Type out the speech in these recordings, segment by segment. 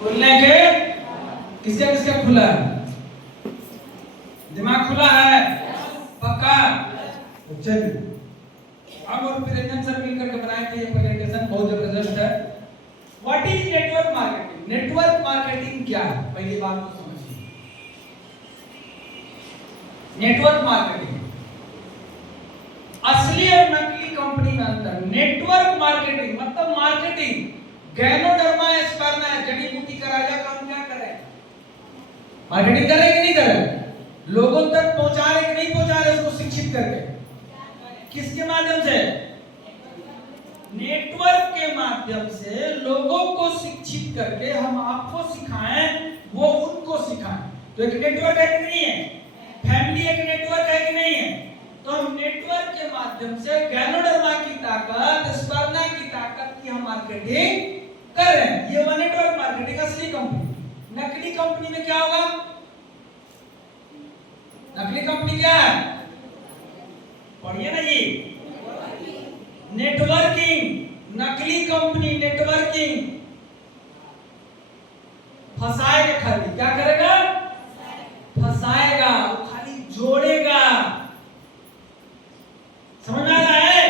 खुलने के किसका किसका खुला है? दिमाग खुला है पक्का? चलिए अब और फिर इंजन सर मिल करके बनाए थे ये प्रेजेंटेशन बहुत जबरदस्त है। What is network marketing? Network marketing क्या है पहली बात तो समझिए। नेटवर्क मार्केटिंग असली और नकली कंपनी में अंतर। नेटवर्क मार्केटिंग मतलब मार्केटिंग गैनोडर्मा एस्पर्ना जड़ी बूटी का राजा काम क्या करे? मार्केटिंग करे कि नहीं करे? लोगों तक पहुंचा रहे कि नहीं पहुंचा रहे उसको शिक्षित करके? किसके माध्यम से? नेटवर्क के माध्यम से लोगों को शिक्षित करके हम आपको सिखाएं वो उनको सिखाएं। तो एक नेटवर्क है कि नहीं है? फैमिली एक नेटवर्क है कि नहीं है? तो हम नेटवर्क के माध्यम से गैनोडर्मा की ताकत स्पर्ना की ताकत की हम मार्केटिंग कर रहे हैं। ये हुआ नेटवर्क मार्केटिंग असली कंपनी। नकली कंपनी में क्या होगा? नकली कंपनी क्या है? पढ़िए ना जी, नेटवर्किंग। नकली कंपनी नेटवर्किंग फंसाएगा, खाली क्या करेगा? फंसाएगा, वो खाली जोड़ेगा। समझ आ रहा है?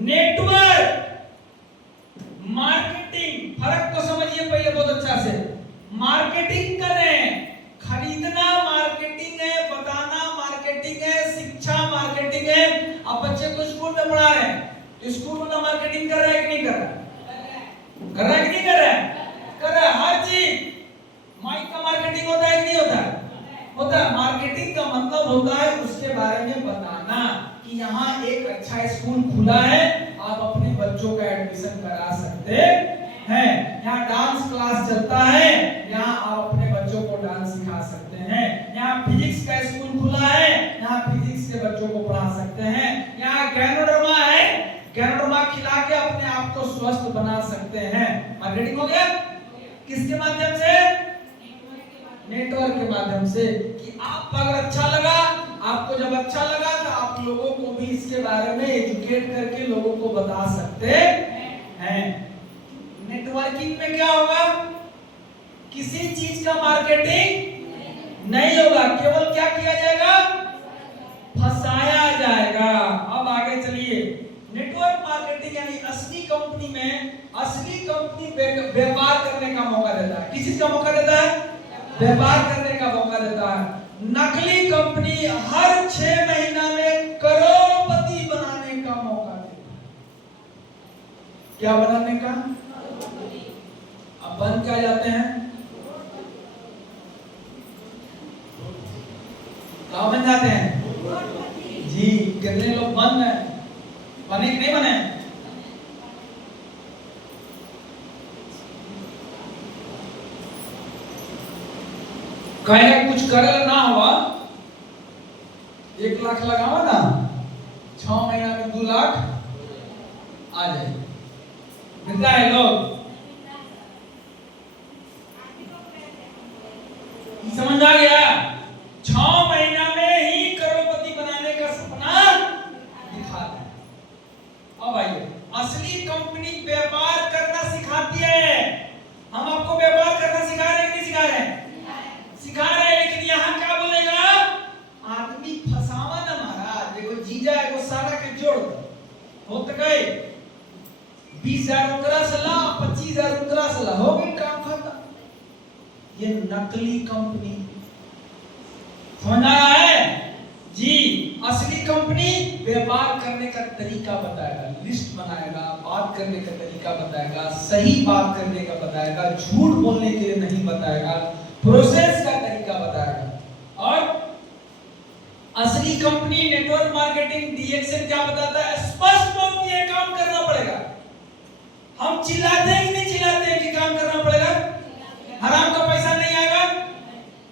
नेटवर्क मार्केटिंग फर्क तो समझिए पहले बहुत अच्छा से। मार्केटिंग करें, खरीदना मार्केटिंग है, बताना मार्केटिंग है, शिक्षा मार्केटिंग है। आप बच्चे को स्कूल में पढ़ा रहे हैं, स्कूल में मार्केटिंग कर रहा है कि नहीं कर रहा? कर रहा है कि नहीं कर रहा है? कर रहा है। हर चीज माइक का मार्केटिंग होता है कि नहीं होता है? होता है। मार्केटिंग का मतलब होता है उसके बारे में बताना कि यहाँ एक अच्छा स्कूल खुला है, आप अपने बच्चों का एडमिशन करा सकते हैं। यहाँ डांस क्लास चलता है, यहाँ आप अपने बच्चों को डांस सिखा सकते हैं। यहाँ फिजिक्स का स्कूल खुला है, यहाँ फिजिक्स के बच्चों को पढ़ा सकते हैं। यहाँ गैनोडर्मा है, गैनोडर्मा खिला के अपने आप को स्वस्थ बना सकते हैं। मार्केटिंग हो गया। किसके माध्यम से? नेटवर्क के माध्यम से। कि आप अगर अच्छा लगा, आपको जब अच्छा लगा तो आप लोगों को भी इसके बारे में एजुकेट करके लोगों को बता सकते हैं। नेटवर्किंग में क्या होगा? किसी चीज का मार्केटिंग नहीं होगा, केवल क्या किया जाएगा? फंसाया जाएगा। अब आगे चलिए। नेटवर्क मार्केटिंग यानी असली कंपनी में असली कंपनी व्यापार करने का मौका देता है। किस चीज का मौका देता है? व्यापार करने का मौका देता है। नकली कंपनी हर 6 महीना में करोड़पति बनाने का मौका देता है। क्या बनाने का? अब बन क्या जाते हैं? क्या बन जाते हैं जी? कितने लोग बन गए? बने कि नहीं बने? कहीं कुछ करल ना हुआ, 1 लाख लगावा ना, 6 महीना में 2 लाख आ जाए। मिलता है लोग? समझ आ गया? 6 महीना में ही करोड़पति बनाने का सपना दिखाता है। अब आइए, असली कंपनी व्यापार करना सिखाती है। हम आपको व्यापार करना सिखा रहे हैं कि नहीं सिखा रहे हैं? सिखा रहे हैं। लेकिन यहाँ क्या बोलेगा? आदमी फसावा ना महाराज, देखो जीजा है वो सारा के जोड़ हो तो गए 20,000 उतरा सला, 25,000 उतरा सला, हो गई काम खत्म। ये नकली कंपनी। समझ आ रहा है जी? असली कंपनी व्यापार करने का तरीका बताएगा, लिस्ट बनाएगा, बात करने का तरीका बताएगा, सही बात करने का बताएगा, झूठ बोलने के लिए नहीं बताएगा, प्रोसेस का तरीका बताएगा। और असली कंपनी नेटवर्क मार्केटिंग डीएक्सएन क्या बताता है? स्पष्ट बोलती है काम करना पड़ेगा। हम चिल्लाते हैं कि नहीं चिल्लाते हैं कि काम करना पड़ेगा? हराम का पैसा नहीं आएगा।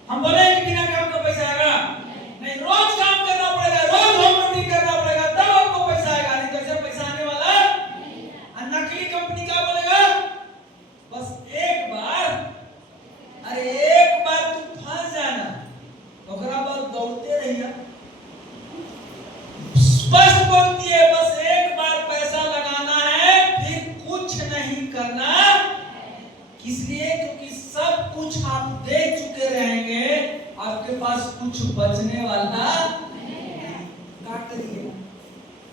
हम बोले कि बिना काम का पैसा आएगा नहीं, रोज काम करना पड़ेगा, रोज होम मीटिंग करना पड़ेगा, तब आपको पैसा आएगा, नहीं तो ऐसे पैसा आने वाला। नकली कंपनी क्या बोलेगा? बस एक बार, अरे एक बार तू फंस जाना, ओकरा बाद दौड़ते रहिए। स्पष्ट बोलती है बस एक बार पैसा लगाना है, फिर कुछ नहीं करना। किस लिए कुछ आप दे चुके रहेंगे, आपके पास कुछ बचने वाला नहीं। क्या करिएगा?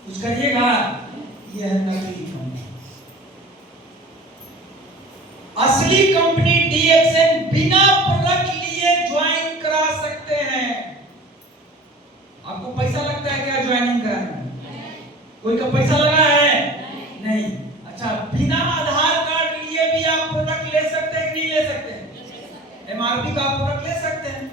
कुछ करिएगा? यह है नकली कंपनी। असली कंपनी डीएक्सएन बिना प्रोडक्ट लिए ज्वाइन करा सकते हैं। आपको पैसा लगता है क्या ज्वाइनिंग कराने में? कोई का पैसा लगा है? नहीं। अच्छा, बिना आधार कार्ड लिए भी आप प्रोडक्ट ले सकते हैं कि नहीं ले सकते? एमआरपी का आप प्रोडक्ट ले सकते हैं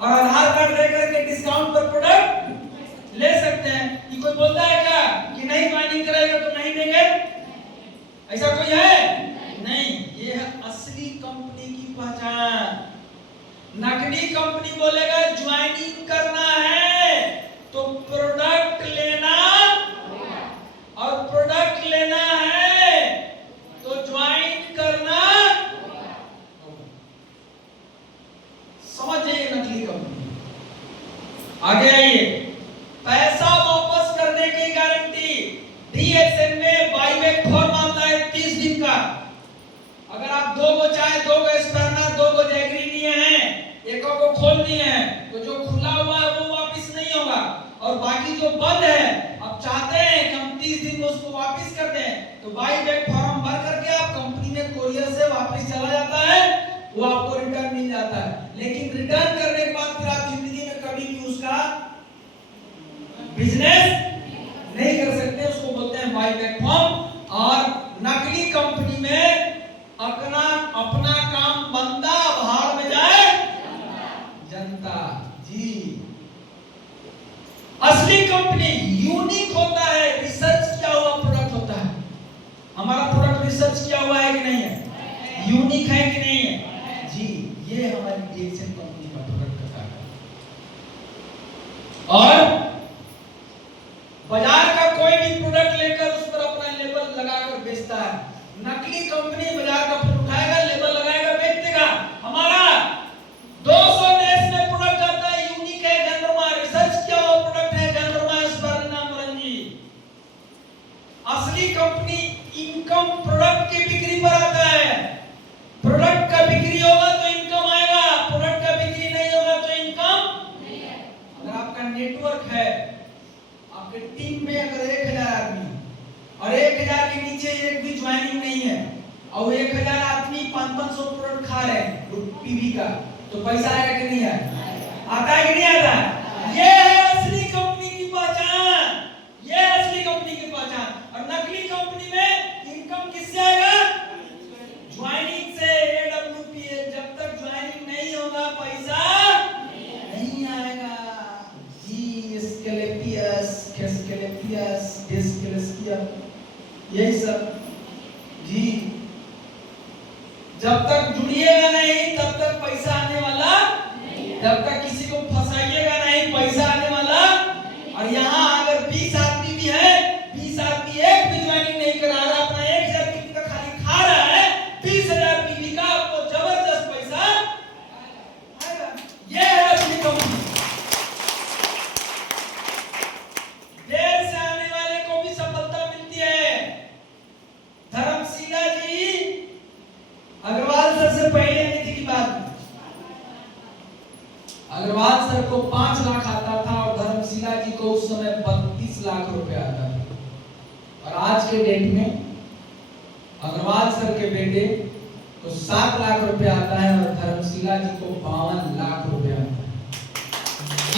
और आधार कार्ड लेकर के डिस्काउंट पर प्रोडक्ट ले सकते हैं। कि कोई बोलता है क्या कि नहीं ज्वाइनिंग कराएगा तो नहीं देंगे? ऐसा कोई है? नहीं। ये है असली कंपनी की पहचान। नकली कंपनी बोलेगा ज्वाइनिंग करना है तो प्रोडक्ट लेना, और प्रोडक्ट लेना है तो ज्वाइन करना। समझ जाइए नकली कंपनी। आगे आइए। पैसा वापस करने की गारंटी। डीएक्सएन में बाईबैक फॉर्म आता है 30 दिन का। अगर आप 2 को चाहे 2 को स्पर्ना 2 को जैगरी लिए हैं, एक को खोल दिए हैं, तो जो खुला हुआ है वो वापस नहीं होगा, और बाकी जो बंद है आप चाहते हैं कि हम 30 दिन में उसको वापस कर दें, तो बाईबैक फॉर्म भर करके आप कंपनी में कोरियर से वापस चला जाता है, वो आपको रिटर्न मिल जाता है। लेकिन रिटर्न करने के बाद फिर आप जिंदगी में कभी भी उसका बिजनेस नहीं कर सकते। उसको बोलते हैं बाईबैक फॉर्म। और नकली कंपनी में अपना काम बंदा, बाहर में जाए जनता। जी। असली कंपनी यूनिक होता है, रिसर्च किया हुआ प्रोडक्ट होता है। हमारा प्रोडक्ट रिसर्च किया हुआ है कि नहीं है? यूनिक है कि नहीं है? जी। ये हमारी डीएक्सएन कंपनी का प्रोडक्ट का कार्य है। और बाजार का कोई भी प्रोडक्ट लेकर उस पर अपना लेबल लगाकर बेचता है। नकली कंपनी बाजार का प्रोडक्ट उठाएगा, लेबल लगाएगा, बेच देगा। हमारा 200 देश में प्रोडक्ट आता है, यूनिक है, गंधर्मा रिसर्च किया हुआ प्रोडक्ट है, गंधर्मा स्पर्ना मुरंजी। असली कंपनी इनकम प्रोडक्ट की बिक्री पर आता है। प्रोडक्ट का बिक्री होगा तो इनकम आएगा, प्रोडक्ट का बिक्री नहीं होगा तो इनकम नहीं है। अगर आपका नेटवर्क है, आपके टीम में अगर 1000 आदमी और 1000 के नीचे एक भी ज्वाइनिंग नहीं है, और 1000 आदमी 500 प्रोडक्ट खा रहे हैं पीवी का, तो पैसा आएगा कि नहीं आएगा? आता है कि नहीं आता? ये है असली कंपनी की पहचान। ये है असली कंपनी की पहचान। और नकली कंपनी में इनकम किससे आएगा? ज्वाइनिंग से। एडब्ल्यूपीएल। जब तक ज्वाइनिंग नहीं होगा पैसा नहीं आएगा। जी। स्केलेपियस, डिस्केलेपिया, यही सब। जी। जब तक जुड़िएगा नहीं तब तक पैसा आने वाला नहीं। जब तक किसी को फंसाइएगा नहीं पैसा आने वाला। और यहाँ अगर 20 आदमी भी है, 20 आदमी एक भी ज्वाइनिंग नहीं करा रहा, अपना 1000 पीवी का खाली खा रहा है, 20,000 पीवी का आपको जबरदस्त पैसा आएगा। ये है असली कंपनी। देर से आने वाले को भी सफलता मिलती है। धर्मशिला जी अग्रवाल सर से पहले नहीं थी की बात। अग्रवाल सर को 5 लाख आता था और धर्मशिला जी को उस समय 32 लाख रुपया आता था। और आज के डेट में अग्रवाल सर के बेटे को 7 लाख रुपया आता है और धर्मशिला जी को 52 लाख रुपया आता है।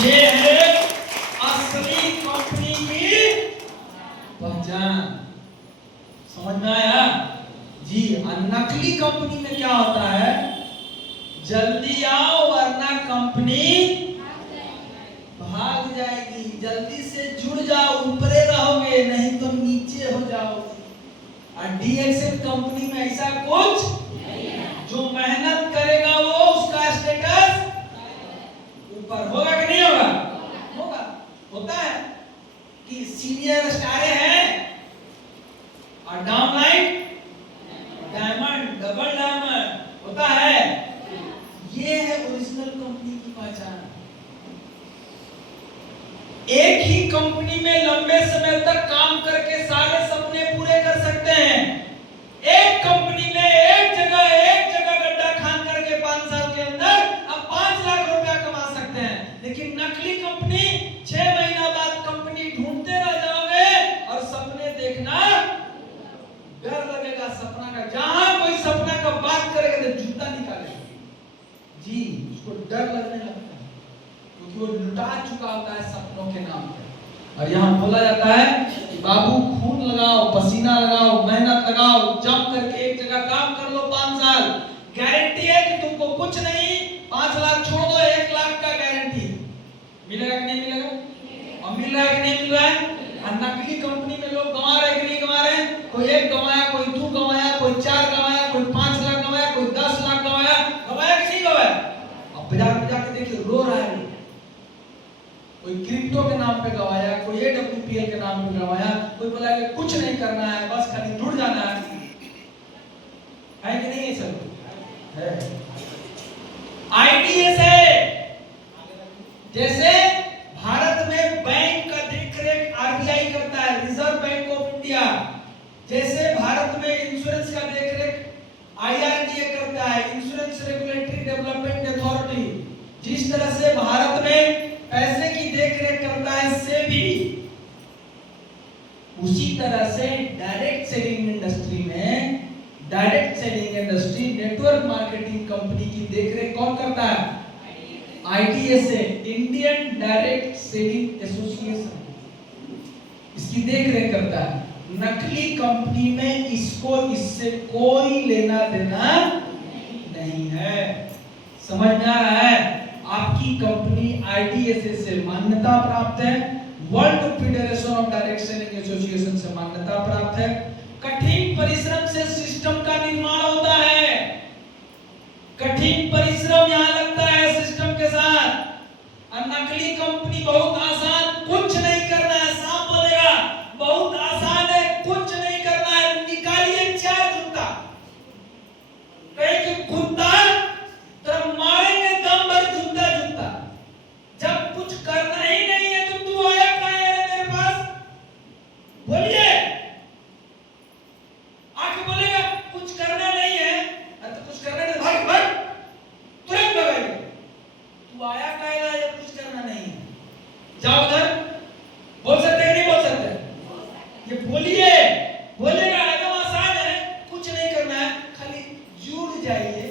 ये है असली कंपनी की पहचान। समझ में आया? जी। नकली कंपनी में क्या होता है? जल्दी आओ वरना कंपनी भाग जाएगी। जल्दी से जुड़ जाओ, ऊपरे रहोगे, नहीं तो नीचे हो जाओगे। और डीएक्सएन कंपनी में ऐसा कुछ जो मेहनत करेगा वो उसका स्टेटस ऊपर होगा कि नहीं होगा? होगा। होता है कि सीनियर स्टारे हैं और डाउनलाइन डायमंड, डबल डायमंड होता है। ये है ओरिजिनल कंपनी की पहचान। एक ही कंपनी में लंबे समय तक काम करके सारे सपने पूरे कर सकते हैं। एक कंपनी में एक जगह गड्ढा खान करके उसको डर लगने लगता है, क्योंकि वो लुटा चुका होता है सपनों के नाम पे। और यहाँ बोला जाता है कि बाबू खून लगाओ, पसीना लगाओ, मेहनत लगाओ, जम करके एक जगह काम कर लो 5 साल, गारंटी है कि तुमको कुछ नहीं, 5 लाख छोड़ दो, 1 लाख का गारंटी। मिलेगा कि नहीं मिलेगा? और मिल रहा है कि नहीं मिल रहा है? और नकली कंपनी में लोग गंवा रहे कि नहीं गंवा रहे? कोई 1 गंवाया, कोई 2 गंवाया, कोई 4 गंवाया, कोई 5 लाख गंवाया, कोई 10 लाख गंवाया। गंवाया कि नहीं गंवाया? अब बाजार में जाके देखिए, रो रहा है। कोई क्रिप्टो के नाम पे गंवाया, कोई AWPL के नाम पे गंवाया, कोई बोला कि कुछ नहीं करना है, बस खाली जुड़ जाना है कि नहीं? है सब है। IDS है, जैसे भारत में बैंक का देखरेख RBI करता है, रिजर्व बैंक ऑफ इंडिया। जैसे भारत में इंश्योरेंस का देखरेख IRDA करता है, इंश्योरेंस रेगुलेटरी डेवलपमेंट अथॉरिटी। जिस तरह से भारत में पैसे की देखरेख करता है SEBI, उसी तरह से डायरेक्ट सेलिंग इंडस्ट्री में, direct selling industry network marketing company की देखरेख कौन करता है? IDS है, इंडियन डायरेक्ट सेलिंग एसोसिएशन, इसकी देखरेख करता है। नकली कंपनी में इससे कोई लेना देना नहीं है। समझ में आ रहा है? आपकी कंपनी IDS से मान्यता प्राप्त है, world federation of direct selling association से मान्यता प्राप्त है। कठिन परिश्रम से सिस्टम का निर्माण होता है, कठिन परिश्रम यहाँ लगता है सिस्टम के साथ। और नकली कंपनी बहुत आसान, कुछ नहीं करना है, सांप बोलेगा बहुत आसान है, कुछ नहीं करना है, निकालिए 4 जूता, कहीं कि कुत्ता तो मारेंगे दम भर जूता जूता। जब कुछ करना ही नहीं है तो तू आया कहाँ है मेरे पास? बोलिए, आके बोलेगा कुछ करना नहीं है, तो कुछ करना नहीं, भाग भाग, तुरंत भगाएगा। तू आया कहाँ है? ये कुछ करना नहीं है, जाओ उधर। बोल सकते हैं नहीं बोल सकते? ये बोलिए, बोलेगा एकदम आसान है, कुछ नहीं करना है, खाली जुड़ जाइए।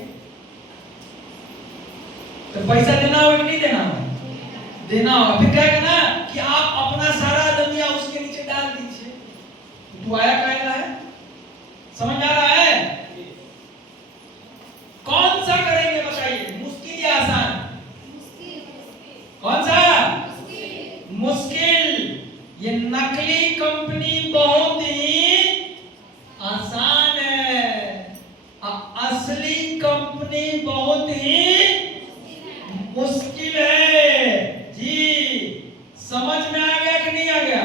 तो पैसा देना होगा कि नहीं देना होगा? देना होगा। फिर क्या करना कि आप अपना सारा दुनिया उसके नीचे डाल दीजिए। तू आया कहाँ है? समझ आ रहा है? कौन सा करेंगे बताइए, मुश्किल या आसान? कौन सा? मुश्किल। ये नकली कंपनी बहुत ही आसान है, असली कंपनी बहुत ही मुश्किल है। जी, समझ में आ गया कि नहीं आ गया?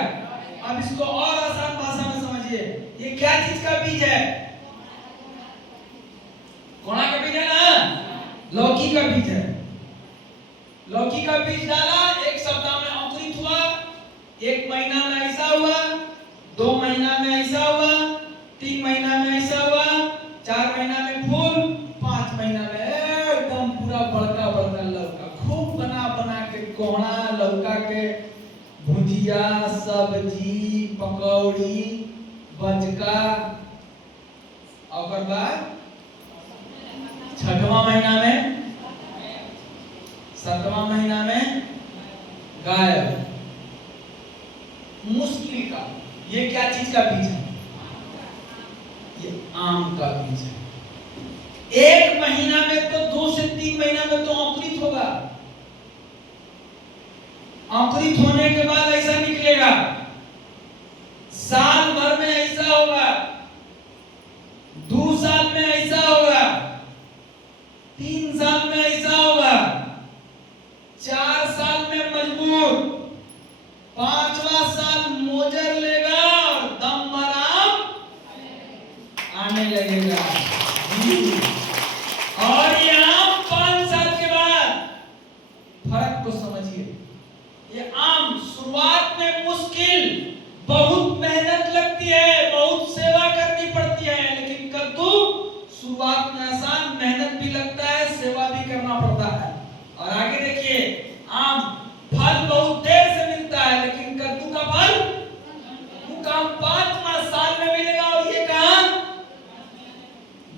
अब इसको और आसान भाषा में समझिए। ये क्या चीज का बीज है? कोड़ा का बीज है ना? लौकी का बीज है। लौकी का बीज डाला, 1 सप्ताह में अंकुरित हुआ, 1 महीना में ऐसा हुआ, 2 महीना में ऐसा हुआ, 3 महीना में ऐसा हुआ, 4 महीना में फूल, 5 महीना में एकदम पूरा बड़का बड़का लौका, खूब बना बना के कोहड़ा लौका के भुजिया, सब्जी, पकौड़ी, बचका। और बाद 6वां महीना में, 7वां महीना में गायब। मुश्किल का। ये क्या चीज का बीज है? ये आम का बीज है। 1 महीना में तो 2 से 3 महीना में तो अंकुरित होगा। अंकुरित होने के बाद ऐसा निकलेगा, साल भर में ऐसा होगा, 2 साल में ऐसा होगा, 3 साल में ऐसा होगा, 4 साल में मजबूत, 5वां साल मोजर लेगा और दम बराम आने लगेगा। और यहाँ 5 साल के बाद फर्क को समझिए। ये आम शुरुआत में मुश्किल, बहुत मेहनत लगती है, बहुत सेवा करनी पड़ती है, लेकिन कद्दू शुरुआत में आसान, मेहनत भी लगता है, सेवा भी करना पड़ता है। और आगे देखिए, आम फल बहुत देर से मिलता है, लेकिन कद्दू का फल कहाँ 5वां साल में मिलेगा, और ये कहाँ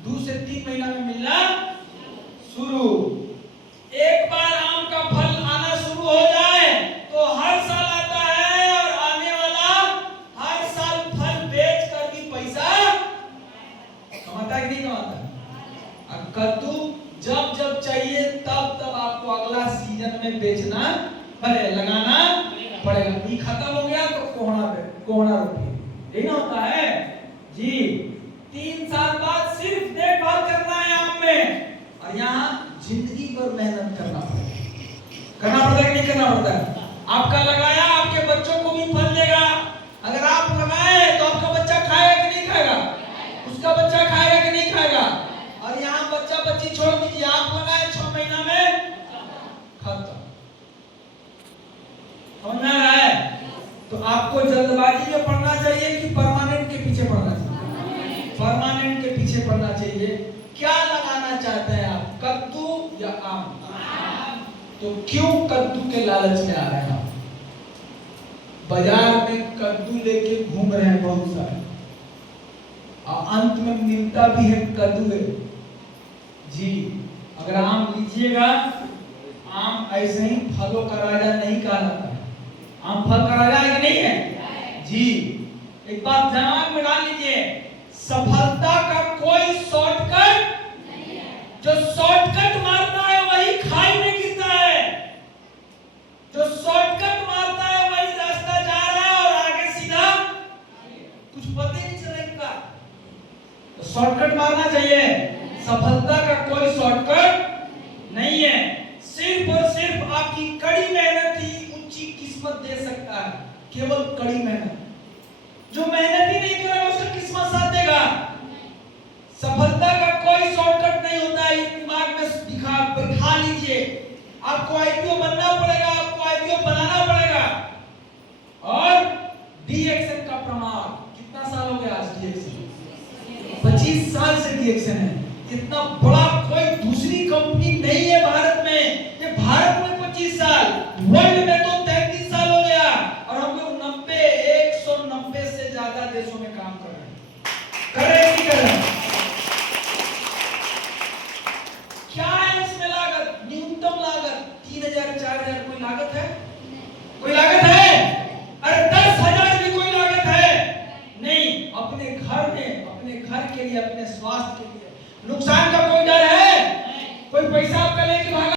2 से 3 महीना में मिलना शुरू। एक जब जब चाहिए तब तब आपको अगला सीजन में बेचना लगाना पड़ेगा। ये खत्म हो गया तो कोहड़ा रोपिए, यही ना होता है जी। 3 साल बाद सिर्फ देखभाल करना है आम में, और यहाँ जिंदगी भर मेहनत करना पड़ता है कि नहीं करना पड़ता है? आपका लगाया आपके बच्चों को भी फल देगा। अगर आप लगाए तो आपका बच्चा खाएगा कि नहीं खाएगा? उसका बच्चा खाएगा कि नहीं खाएगा? और यहाँ बच्चा बच्ची छोड़ दीजिए, आप लगाए 6 महीना में खत्म। समझ में आ रहा है? तो आपको जल्दबाजी में पढ़ना चाहिए कि परमानेंट के पीछे पढ़ना चाहिए? परमानेंट के पीछे पढ़ना चाहिए। क्या लगाना चाहते हैं आप, कद्दू या आम? तो क्यों कद्दू के लालच में आ रहे हैं आप? बाजार में कद्दू लेके घूम रहे हैं बहुत सारे, और अंत में मिलता भी है कद्दू जी। अगर आम लीजिएगा, आम ऐसे ही फलों का राजा नहीं कहा जाता है। आम फल का राजा है कि नहीं है जी। एक बात दिमाग में डाल लीजिए, सफलता का कोई शॉर्टकट नहीं है। जो शॉर्टकट मारता है वही खाई में गिरता है। जो शॉर्टकट मारता है वही रास्ता जा रहा है और आगे सीधा कुछ पता ही नहीं चलेगा। तो शॉर्टकट मारना चाहिए। सफलता का कोई शॉर्टकट नहीं है। सिर्फ और सिर्फ आपकी कड़ी मेहनत ही ऊंची किस्मत दे सकता है। केवल कड़ी मेहनत। जो मेहनत ही नहीं करेगा उसका किस्मत साथ देगा। सफलता का कोई शॉर्टकट नहीं होता है, दिमाग में बिठा लीजिए। आपको आईपीओ बनना पड़ेगा, आपको आईपीओ बनाना पड़ेगा। और डीएक्सन का प्रमाण, कितना साल हो गया आज डीएक्सन? 25 साल से डीएक्सन है। इतना बड़ा कोई दूसरी कंपनी नहीं है भारत में। ये भारत में 25 साल, वर्ल्ड में तो 33 साल हो गया, और हम लोग 190 से ज्यादा देशों में काम कर रहे हैं। कर रहे हैं कि कर रहे हैं? क्या है इसमें लागत? न्यूनतम लागत 3000 4000 कोई लागत है? कोई लागत है? अरे 10,000 भी कोई लागत है नहीं। अपने घर में, अपने घर के लिए, अपने स्वास्थ्य के लिए नुकसान का कोई डर है? कोई पैसा आपका लेके भागा